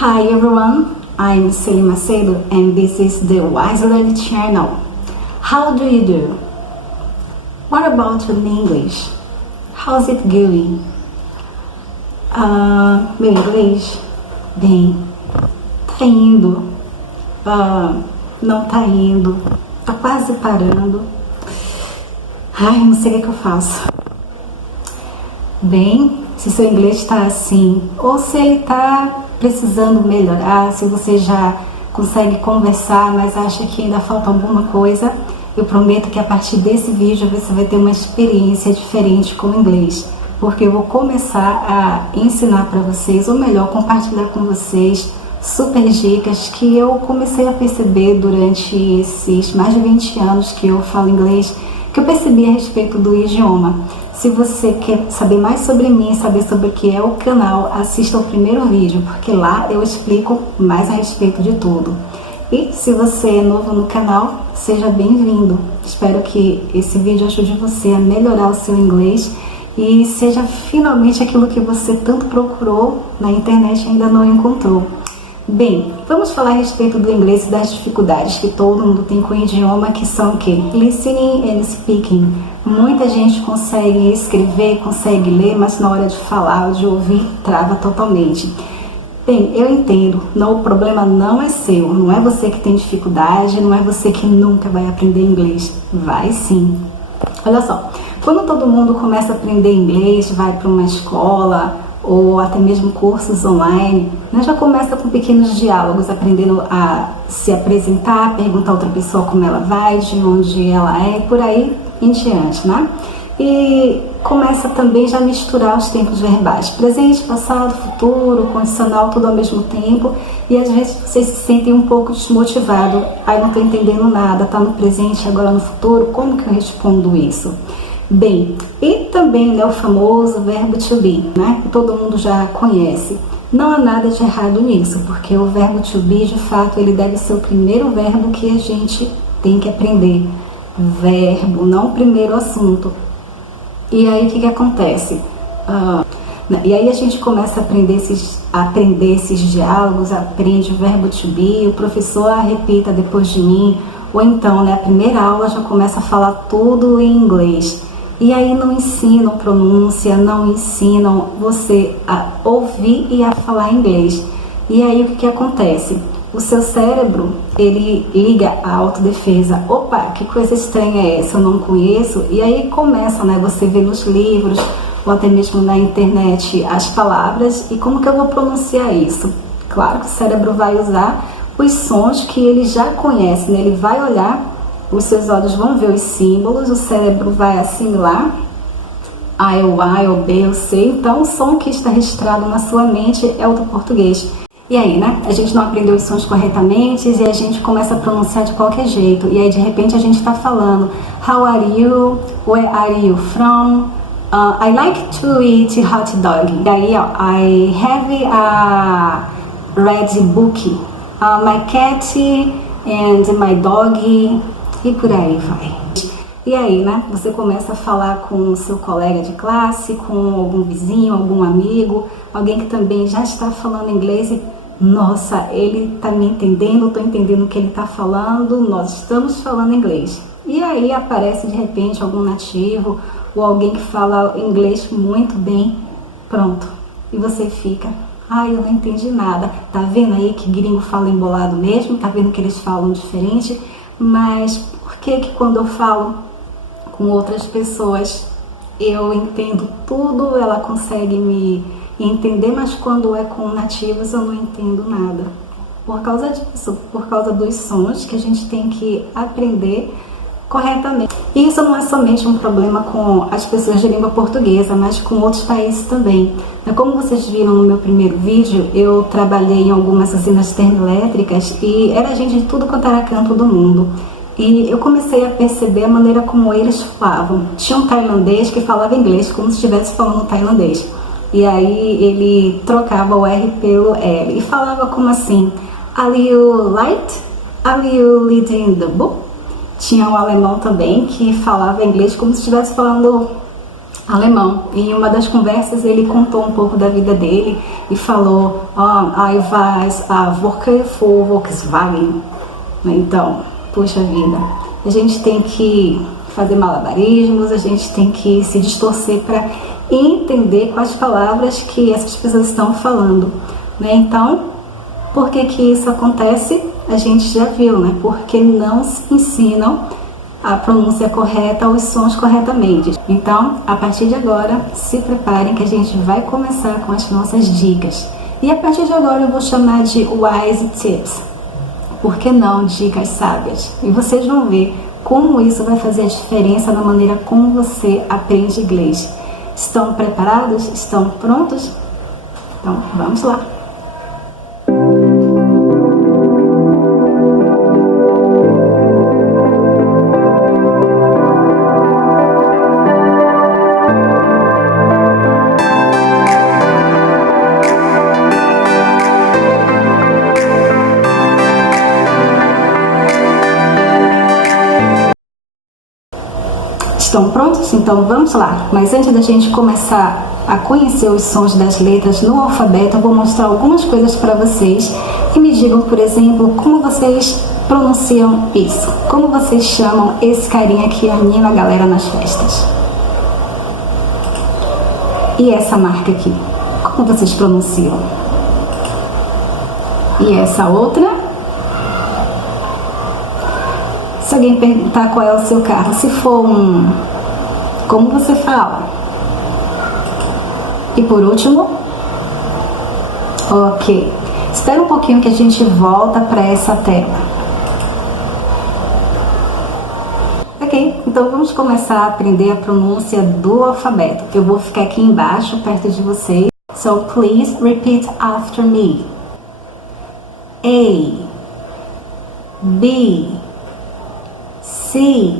Hi everyone, I'm Celia Macedo and this is the Wise Learning channel. How do you do? What about in English? How's it going? Meu inglês? Bem, tá indo, não tá indo, tá quase parando. Ai, não sei o que eu faço. Bem, se seu inglês está assim, ou se ele está precisando melhorar, se você já consegue conversar, mas acha que ainda falta alguma coisa, eu prometo que a partir desse vídeo você vai ter uma experiência diferente com o inglês, porque eu vou começar a ensinar para vocês, ou melhor, compartilhar com vocês super dicas que eu comecei a perceber durante esses mais de 20 anos que eu falo inglês, que eu percebi a respeito do idioma. Se você quer saber mais sobre mim, saber sobre o que é o canal, assista ao primeiro vídeo, porque lá eu explico mais a respeito de tudo. E se você é novo no canal, seja bem-vindo. Espero que esse vídeo ajude você a melhorar o seu inglês e seja finalmente aquilo que você tanto procurou na internet e ainda não encontrou. Bem, vamos falar a respeito do inglês e das dificuldades que todo mundo tem com o idioma, que são o quê? Listening and speaking. Muita gente consegue escrever, consegue ler, mas na hora de falar ou de ouvir, trava totalmente. Bem, eu entendo, o problema não é seu, não é você que tem dificuldade, não é você que nunca vai aprender inglês. Vai sim. Olha só, quando todo mundo começa a aprender inglês, vai para uma escola ou até mesmo cursos online, já começa com pequenos diálogos, aprendendo a se apresentar, perguntar a outra pessoa como ela vai, de onde ela é, por aí em diante, né? E começa também já a misturar os tempos verbais, presente, passado, futuro, condicional, tudo ao mesmo tempo, e às vezes vocês se sentem um pouco desmotivados, aí não estou entendendo nada, tá no presente, agora no futuro, como que eu respondo isso? Bem, e também o famoso verbo to be, né, que todo mundo já conhece. Não há nada de errado nisso, porque o verbo to be, de fato, ele deve ser o primeiro verbo que a gente tem que aprender. Verbo, não o primeiro assunto. E aí o que acontece? E aí a gente começa a aprender esses diálogos, aprende o verbo to be, o professor repita depois de mim, ou então, a primeira aula já começa a falar tudo em inglês. E aí não ensinam pronúncia, não ensinam você a ouvir e a falar inglês. E aí o que acontece? O seu cérebro, ele liga a autodefesa. Opa, que coisa estranha é essa? Eu não conheço. E aí começa, você vê nos livros ou até mesmo na internet as palavras e como que eu vou pronunciar isso? Claro que o cérebro vai usar os sons que ele já conhece, Ele vai olhar, os seus olhos vão ver os símbolos, o cérebro vai assimilar A, o A, o B, o C. Então o som que está registrado na sua mente é o do português. E aí, a gente não aprendeu os sons corretamente e a gente começa a pronunciar de qualquer jeito. E aí, de repente, a gente está falando How are you? Where are you from? I like to eat hot dog. E aí, I have a red book. My cat and my dog. E por aí vai. E aí, você começa a falar com o seu colega de classe, com algum vizinho, algum amigo, alguém que também já está falando inglês e nossa, ele está me entendendo, eu estou entendendo o que ele está falando, nós estamos falando inglês. E aí aparece de repente algum nativo ou alguém que fala inglês muito bem, pronto. E você fica, eu não entendi nada. Tá vendo aí que gringo fala embolado mesmo? Tá vendo que eles falam diferente? Mas por que quando eu falo com outras pessoas eu entendo tudo, ela consegue me entender, mas quando é com nativos eu não entendo nada? Por causa disso, por causa dos sons que a gente tem que aprender corretamente. E isso não é somente um problema com as pessoas de língua portuguesa, mas com outros países também. Como vocês viram no meu primeiro vídeo, eu trabalhei em algumas usinas termoelétricas e era gente de tudo quanto era canto do mundo. E eu comecei a perceber a maneira como eles falavam. Tinha um tailandês que falava inglês como se estivesse falando tailandês. E aí ele trocava o R pelo L e falava como assim: Are you light? Are you reading the book? Tinha um alemão também que falava inglês como se estivesse falando alemão. E em uma das conversas ele contou um pouco da vida dele e falou: I was working for Volkswagen. Então, puxa vida, a gente tem que fazer malabarismos, a gente tem que se distorcer para entender quais palavras que essas pessoas estão falando, né? Então, por que que isso acontece? A gente já viu, né? Porque não se ensinam a pronúncia correta, os sons corretamente. Então, a partir de agora, se preparem que a gente vai começar com as nossas dicas. E a partir de agora eu vou chamar de Wise Tips. Por que não dicas sábias? E vocês vão ver como isso vai fazer a diferença na maneira como você aprende inglês. Estão preparados? Estão prontos? Então, vamos lá! Estão prontos? Então vamos lá! Mas antes da gente começar a conhecer os sons das letras no alfabeto, eu vou mostrar algumas coisas para vocês e me digam, por exemplo, como vocês pronunciam isso. Como vocês chamam esse carinha que anima a galera nas festas? E essa marca aqui? Como vocês pronunciam? E essa outra? Se alguém perguntar qual é o seu carro, se for como você fala? E por último, ok. Espera um pouquinho que a gente volta para essa tela. Ok, então vamos começar a aprender a pronúncia do alfabeto. Eu vou ficar aqui embaixo, perto de vocês. So please repeat after me. A, B, C,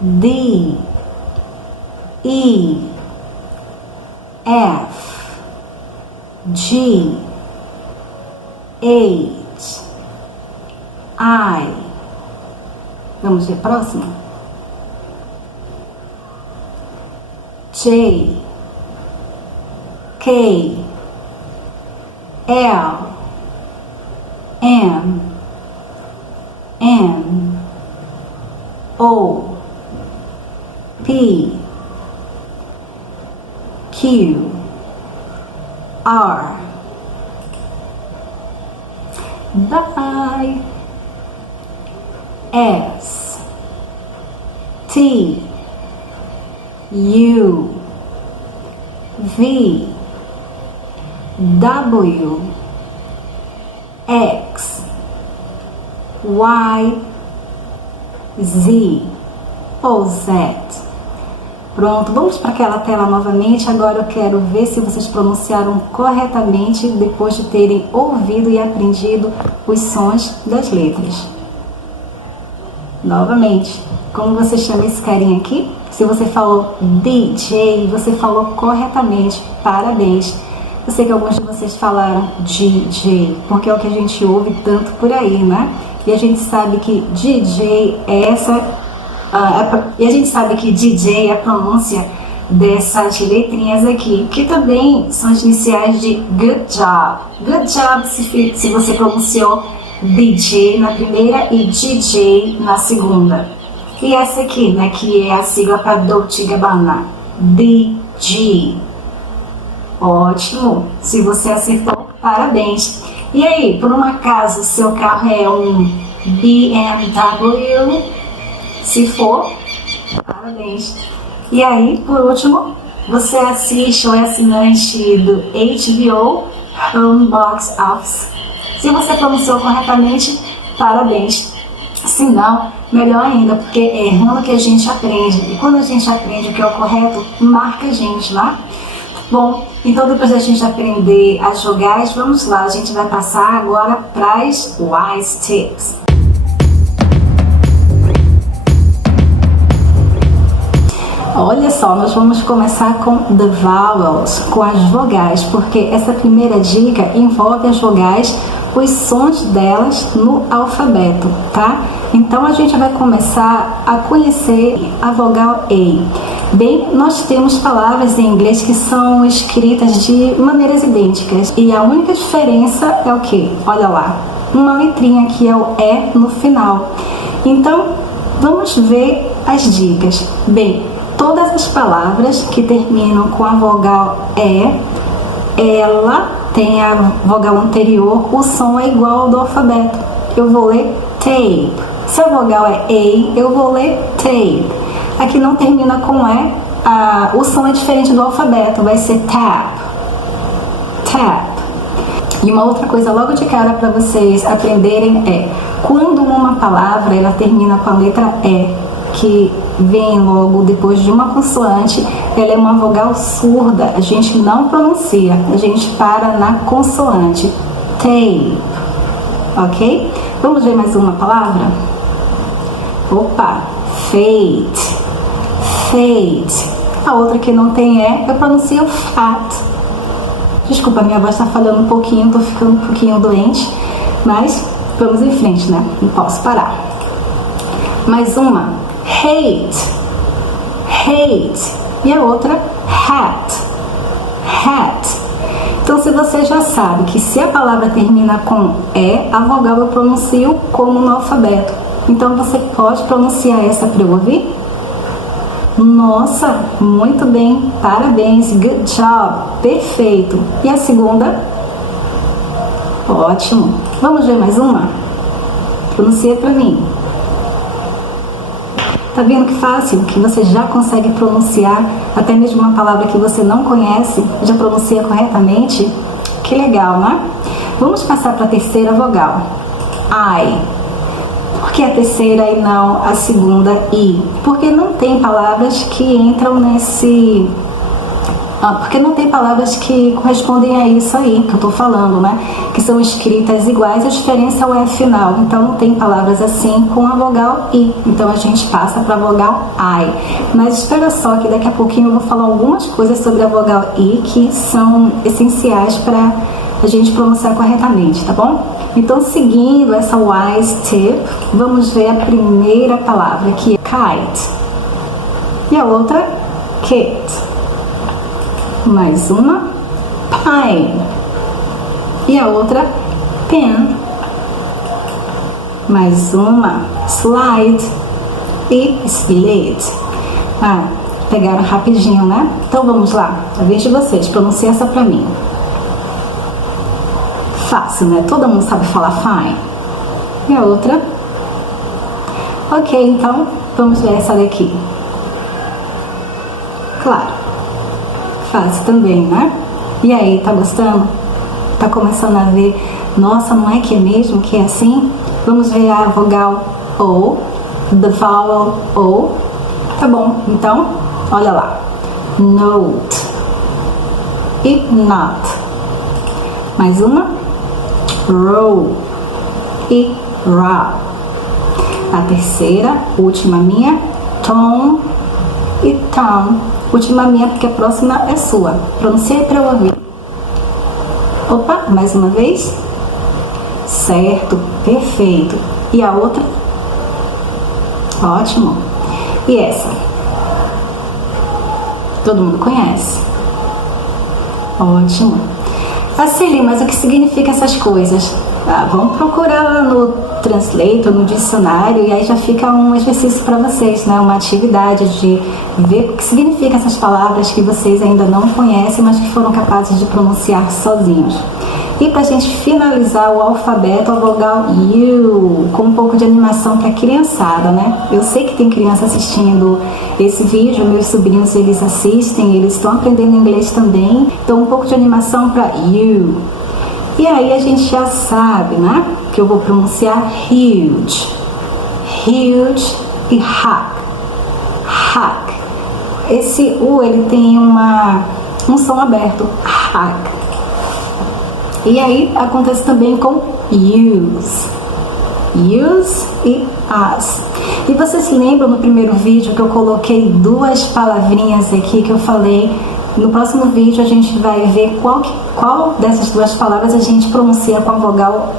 D, E, F, G, H, I. Vamos ver a próxima? J, K, L, M, N, O, P, Q, R. Bye. S, T, U, V, W, X, Y, Z ou Z. Pronto, vamos para aquela tela novamente. Agora eu quero ver se vocês pronunciaram corretamente depois de terem ouvido e aprendido os sons das letras. Novamente, como você chama esse carinha aqui? Se você falou DJ, você falou corretamente, parabéns. Eu sei que alguns de vocês falaram DJ, porque é o que a gente ouve tanto por aí, né? E a gente sabe que DJ é DJ é a pronúncia dessas letrinhas aqui, que também são as iniciais de good job. Good job se você pronunciou DJ na primeira e DJ na segunda. E essa aqui, né, que é a sigla para Dolce & Gabbana, DG. Ótimo! Se você acertou, parabéns! E aí, por um acaso, seu carro é um BMW? Se for, parabéns! E aí, por último, você assiste ou é assinante do HBO Home Box Office? Se você pronunciou corretamente, parabéns! Se não, melhor ainda, porque é errando que a gente aprende. E quando a gente aprende o que é o correto, marca a gente lá. Bom, então depois da gente aprender as vogais, vamos lá, a gente vai passar agora para as Wise Tips. Olha só, nós vamos começar com the vowels, com as vogais, porque essa primeira dica envolve as vogais, os sons delas no alfabeto, tá? Então a gente vai começar a conhecer a vogal A. Bem, nós temos palavras em inglês que são escritas de maneiras idênticas e a única diferença é o que? Olha lá, uma letrinha que é o E no final. Então, vamos ver as dicas. Bem, todas as palavras que terminam com a vogal E, ela tem a vogal anterior, o som é igual ao do alfabeto. Eu vou ler tape. Se a vogal é A, eu vou ler tape. Aqui não termina com E, o som é diferente do alfabeto, vai ser tap. Tap. E uma outra coisa logo de cara para vocês aprenderem é, quando uma palavra ela termina com a letra E, que vem logo depois de uma consoante, ela é uma vogal surda, a gente não pronuncia, a gente para na consoante. Tape. Ok? Vamos ver mais uma palavra? Opa! Fate. Fate. A outra que não tem E, eu pronuncio fat. Desculpa, minha voz está falhando um pouquinho, tô ficando um pouquinho doente, mas vamos em frente, né? Não posso parar. Mais uma, hate. Hate. E a outra, hat. Hat. Então, se você já sabe que se a palavra termina com E, a vogal eu pronuncio como no alfabeto. Então, você pode pronunciar essa para eu ouvir? Nossa, muito bem, parabéns, good job, perfeito. E a segunda? Ótimo. Vamos ver mais uma? Pronuncia para mim. Tá vendo que fácil? Que você já consegue pronunciar até mesmo uma palavra que você não conhece, já pronuncia corretamente? Que legal, né? Vamos passar para a terceira vogal. I. Por que a terceira e não a segunda I? Porque não tem palavras que entram nesse... porque não tem palavras que correspondem a isso aí que eu tô falando, né? Que são escritas iguais, a diferença é o E final. Então não tem palavras assim com a vogal I. Então a gente passa para a vogal I. Mas espera só que daqui a pouquinho eu vou falar algumas coisas sobre a vogal I que são essenciais para a gente pronunciar corretamente, tá bom? Então, seguindo essa wise tip, vamos ver a primeira palavra, que é kite. E a outra, kit. Mais uma, pine. E a outra, pen. Mais uma, slide. E split. Pegaram rapidinho, né? Então, vamos lá. A vez de vocês, pronuncia essa pra mim. Fácil, né? Todo mundo sabe falar fine. E a outra? Ok, então vamos ver essa daqui. Claro. Fácil também, né? E aí, tá gostando? Tá começando a ver? Nossa, não é que é mesmo que é assim? Vamos ver a vogal O, the vowel O. Tá bom, então, olha lá. Note e not. Mais uma. Row e ra. A terceira, última minha, tone e tone. Última minha, porque a próxima é sua. Pronunciei para eu ouvir. Opa, mais uma vez. Certo, perfeito. E a outra? Ótimo. E essa? Todo mundo conhece. Ótimo. Celi, mas o que significa essas coisas? Vamos procurar no Translator, no dicionário, e aí já fica um exercício para vocês, né? Uma atividade de ver o que significa essas palavras que vocês ainda não conhecem, mas que foram capazes de pronunciar sozinhos. E para a gente finalizar o alfabeto, a vogal U, com um pouco de animação para a criançada, né? Eu sei que tem criança assistindo esse vídeo, meus sobrinhos, eles assistem, eles estão aprendendo inglês também. Então, um pouco de animação para U. E aí a gente já sabe, né? Que eu vou pronunciar huge. Huge e hack. Hack. Esse U, ele tem um som aberto. Hack. E aí acontece também com use. Use e as. E vocês se lembram no primeiro vídeo que eu coloquei duas palavrinhas aqui que eu falei? No próximo vídeo a gente vai ver qual dessas duas palavras a gente pronuncia com a vogal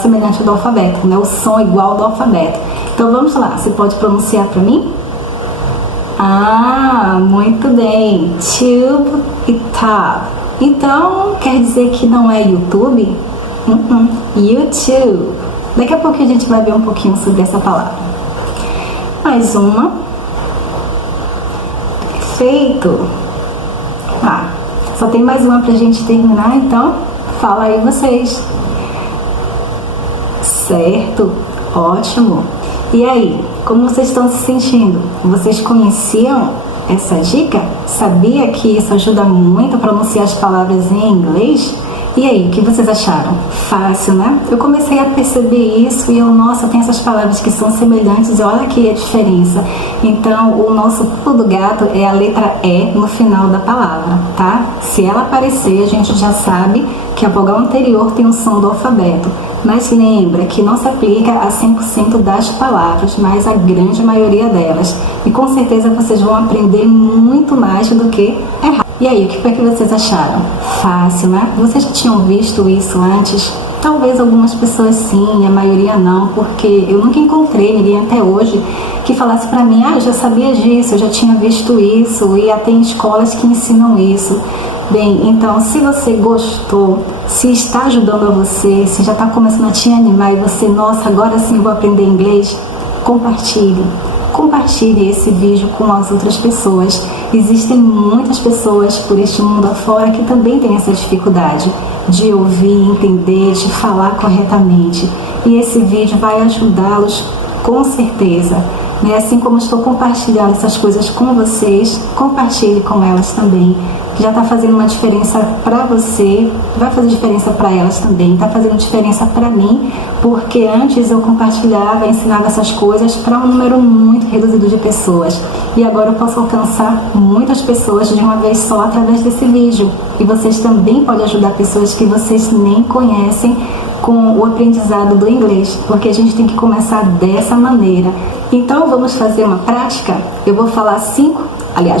semelhante ao do alfabeto, né? O som igual ao do alfabeto. Então vamos lá, você pode pronunciar para mim? Ah, muito bem. Tube e tab. Então, quer dizer que não é YouTube? YouTube. Daqui a pouco a gente vai ver um pouquinho sobre essa palavra. Mais uma. Perfeito. Ah, só tem mais uma pra gente terminar, então fala aí vocês. Certo, ótimo. E aí, como vocês estão se sentindo? Vocês conheciam essa dica? Sabia que isso ajuda muito a pronunciar as palavras em inglês? E aí, o que vocês acharam? Fácil, né? Eu comecei a perceber isso e nossa, tem essas palavras que são semelhantes e olha aqui a diferença. Então, o nosso pulo do gato é a letra E no final da palavra, tá? Se ela aparecer, a gente já sabe que a vogal anterior tem um som do alfabeto. Mas lembra que não se aplica a 100% das palavras, mas a grande maioria delas. E com certeza vocês vão aprender muito mais do que errar. E aí, o que foi que vocês acharam? Fácil, né? Vocês já tinham visto isso antes? Talvez algumas pessoas sim, a maioria não, porque eu nunca encontrei ninguém até hoje que falasse pra mim, eu já sabia disso, eu já tinha visto isso, e até em escolas que ensinam isso. Bem, então, se você gostou, se está ajudando a você, se já está começando a te animar e você, nossa, agora sim eu vou aprender inglês, compartilhe. Compartilhe esse vídeo com as outras pessoas. Existem muitas pessoas por este mundo afora que também têm essa dificuldade de ouvir, entender, de falar corretamente. E esse vídeo vai ajudá-los com certeza. Assim como estou compartilhando essas coisas com vocês, compartilhe com elas também. Já está fazendo uma diferença para você, vai fazer diferença para elas também, está fazendo diferença para mim, porque antes eu compartilhava, ensinava essas coisas para um número muito reduzido de pessoas. E agora eu posso alcançar muitas pessoas de uma vez só através desse vídeo. E vocês também podem ajudar pessoas que vocês nem conhecem com o aprendizado do inglês, porque a gente tem que começar dessa maneira. Então vamos fazer uma prática. Eu vou falar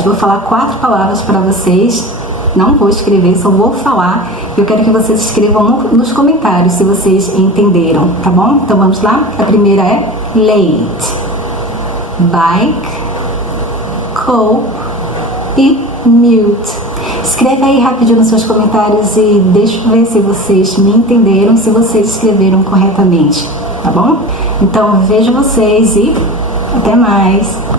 vou falar 4 palavras para vocês. Não vou escrever, só vou falar. Eu quero que vocês escrevam nos comentários se vocês entenderam, tá bom? Então vamos lá. A primeira é late, bike, cope e mute. Escreve aí rapidinho nos seus comentários e deixa eu ver se vocês me entenderam, se vocês escreveram corretamente, tá bom? Então vejo vocês e até mais!